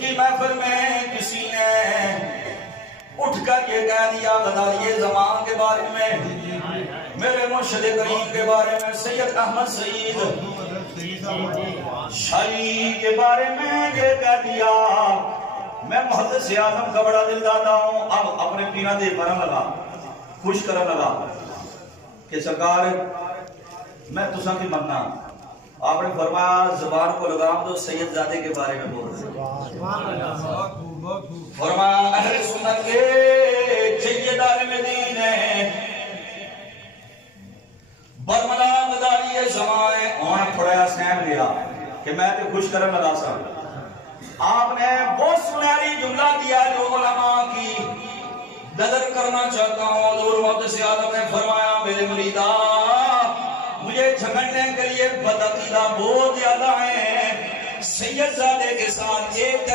محفل میں کسی نے اٹھ کر یہ کہہ دیا غداری زمان کے بارے میں، میرے مرشد کریم کے بارے میں، سید احمد سعید شاہی کے بارے میں یہ کہہ دیا، میں محدث اعظم کا بڑا دل دادا ہوں۔ اب اپنے پینا دے پرن لگا، خوش کرن لگا کہ سرکار میں تساں کی مننا۔ آپ نے فرمایا زبان کو لگام دو، سید زادے کے بارے میں بول رہے فرمایا اہل سنت کے سید عالم دین ہے، برملا غداری زمان ہے، انہوں نے تھوڑا سہم لیا کہ میں تے خوش کرن لگا سا۔ آپ نے وہ سنہری جملہ دیا جو علماء کی قدر کرنا چاہتا ہوں۔ حضور محدث اعظم نے فرمایا میرے مریدہ مجھے جھگڑنے کے لیے بدعقیدہ بہت زیادہ ہیں، سید زادے کے ساتھ ایک